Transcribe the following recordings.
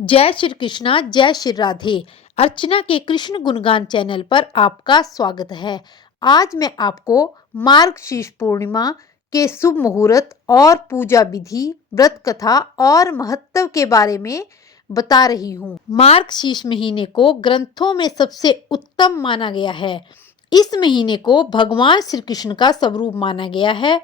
जय श्री कृष्णा, जय श्री राधे। अर्चना के कृष्ण गुणगान चैनल पर आपका स्वागत है। आज मैं आपको मार्गशीर्ष पूर्णिमा के शुभ मुहूर्त और पूजा विधि, व्रत कथा और महत्व के बारे में बता रही हूँ। मार्गशीर्ष महीने को ग्रंथों में सबसे उत्तम माना गया है। इस महीने को भगवान श्री कृष्ण का स्वरूप माना गया है।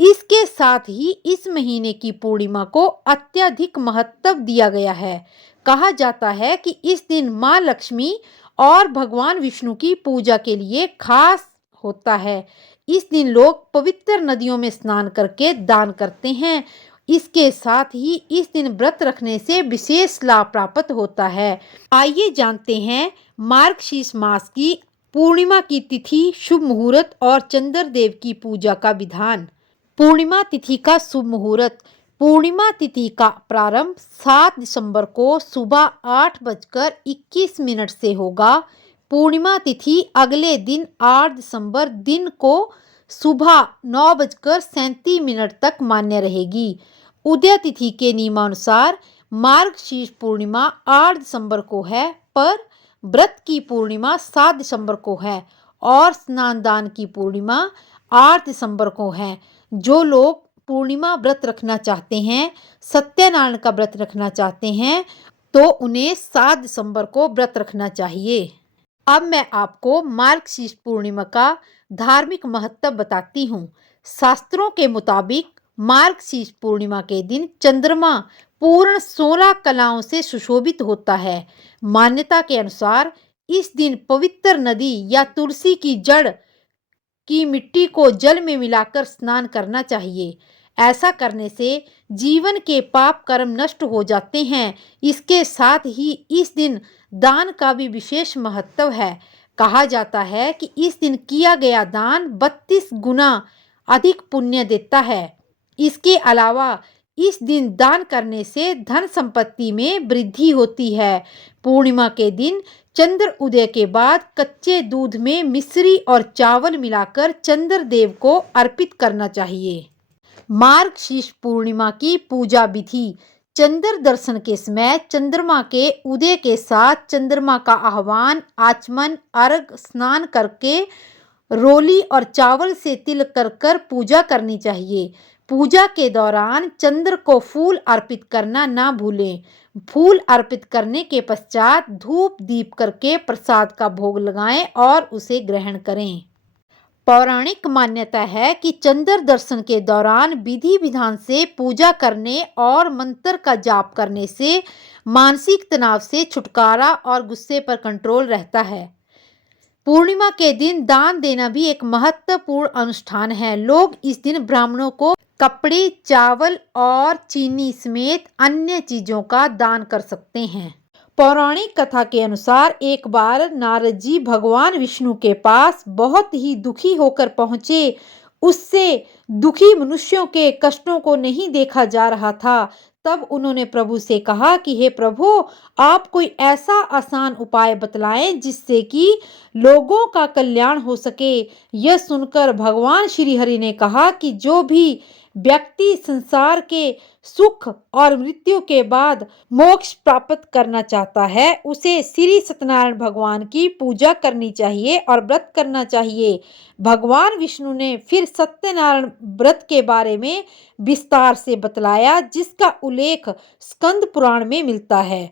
इसके साथ ही इस महीने की पूर्णिमा को अत्यधिक महत्व दिया गया है। कहा जाता है कि इस दिन माँ लक्ष्मी और भगवान विष्णु की पूजा के लिए खास होता है। इस दिन लोग पवित्र नदियों में स्नान करके दान करते हैं। इसके साथ ही इस दिन व्रत रखने से विशेष लाभ प्राप्त होता है। आइए जानते हैं मार्गशीर्ष मास की पूर्णिमा की तिथि, शुभ मुहूर्त और चंद्रदेव की पूजा का विधान। पूर्णिमा तिथि का शुभ मुहूर्त। पूर्णिमा तिथि का प्रारंभ 7 दिसंबर को सुबह 8:21 से होगा। पूर्णिमा तिथि अगले दिन 8 दिसंबर दिन को सुबह 9:37 तक मान्य रहेगी। उदय तिथि के नियमानुसार मार्गशीर्ष पूर्णिमा 8 दिसंबर को है, पर व्रत की पूर्णिमा 7 दिसंबर को है और स्नान दान की पूर्णिमा 8 दिसंबर को है। जो लोग पूर्णिमा व्रत रखना चाहते हैं, सत्यनारायण का व्रत रखना चाहते हैं, तो उन्हें 7 दिसंबर को व्रत रखना चाहिए। अब मैं आपको मार्गशीर्ष पूर्णिमा का धार्मिक महत्व बताती हूँ। शास्त्रों के मुताबिक मार्गशीर्ष पूर्णिमा के दिन चंद्रमा पूर्ण 16 कलाओं से सुशोभित होता है। मान्यता के अनुसार इस दिन पवित्र नदी या तुलसी की जड़ की मिट्टी को जल में मिलाकर स्नान करना चाहिए। ऐसा करने से जीवन के पाप कर्म नष्ट हो जाते हैं। इसके साथ ही इस दिन दान का भी विशेष महत्व है। कहा जाता है कि इस दिन किया गया दान 32 गुना अधिक पुण्य देता है। इसके अलावा इस दिन दान करने से धन संपत्ति में वृद्धि होती है। पूर्णिमा के दिन चंद्र उदय के बाद कच्चे दूध में मिश्री और चावल मिलाकर चंद्रदेव को अर्पित करना चाहिए। मार्गशीर्ष पूर्णिमा की पूजा विधि। चंद्र दर्शन के समय चंद्रमा के उदय के साथ चंद्रमा का आह्वान, आचमन, अर्घ, स्नान करके रोली और चावल से तिल कर पूजा करनी चाहिए। पूजा के दौरान चंद्र को फूल अर्पित करना ना भूलें। फूल अर्पित करने के पश्चात धूप दीप करके प्रसाद का भोग लगाएं और उसे ग्रहण करें। पौराणिक मान्यता है कि चंद्र दर्शन के दौरान विधि विधान से पूजा करने और मंत्र का जाप करने से मानसिक तनाव से छुटकारा और गुस्से पर कंट्रोल रहता है। पूर्णिमा के दिन दान देना भी एक महत्वपूर्ण अनुष्ठान है। लोग इस दिन ब्राह्मणों को कपड़े, चावल और चीनी समेत अन्य चीजों का दान कर सकते हैं। पौराणिक कथा के अनुसार एक बार नारद जी भगवान विष्णु के पास बहुत ही दुखी होकर पहुंचे। उससे दुखी मनुष्यों के कष्टों को नहीं देखा जा रहा था। तब उन्होंने प्रभु से कहा कि हे प्रभु, आप कोई ऐसा आसान उपाय बतलाएं जिससे कि लोगों का कल्याण हो सके। यह सुनकर भगवान श्री हरि ने कहा कि जो भी व्यक्ति संसार के सुख और मृत्यु के बाद मोक्ष प्राप्त करना चाहता है, उसे श्री सत्यनारायण भगवान की पूजा करनी चाहिए और व्रत करना चाहिए। भगवान विष्णु ने फिर सत्यनारायण व्रत के बारे में विस्तार से बतलाया, जिसका उल्लेख स्कंद पुराण में मिलता है।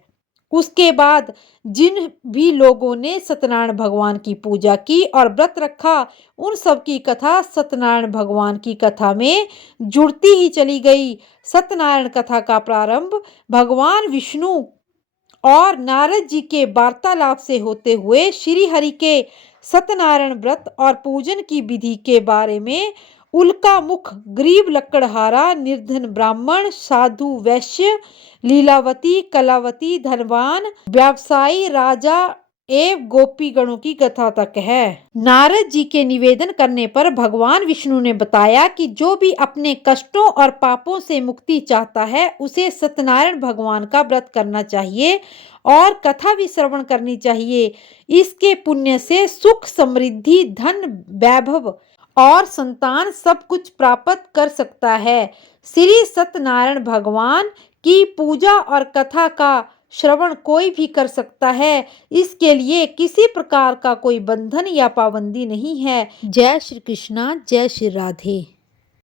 उसके बाद जिन भी लोगों ने सत्यनारायण भगवान की पूजा की और व्रत रखा, उन सब की कथा सत्यनारायण भगवान की कथा में जुड़ती ही चली गई। सत्यनारायण कथा का प्रारंभ भगवान विष्णु और नारद जी के वार्तालाप से होते हुए श्री हरि के सत्यनारायण व्रत और पूजन की विधि के बारे में उल्का मुख, गरीब लकड़हारा, निर्धन ब्राह्मण, साधु वैश्य, लीलावती, कलावती, धनवान, व्यवसायी, राजा एवं गोपी गणों की कथा तक है। नारद जी के निवेदन करने पर भगवान विष्णु ने बताया कि जो भी अपने कष्टों और पापों से मुक्ति चाहता है, उसे सत्यनारायण भगवान का व्रत करना चाहिए और कथा भी श्रवण करनी चाहिए। इसके पुण्य से सुख, समृद्धि, धन, वैभव और संतान सब कुछ प्राप्त कर सकता है। श्री सत्यनारायण भगवान की पूजा और कथा का श्रवण कोई भी कर सकता है। इसके लिए किसी प्रकार का कोई बंधन या पाबंदी नहीं है। जय श्री कृष्णा, जय श्री राधे।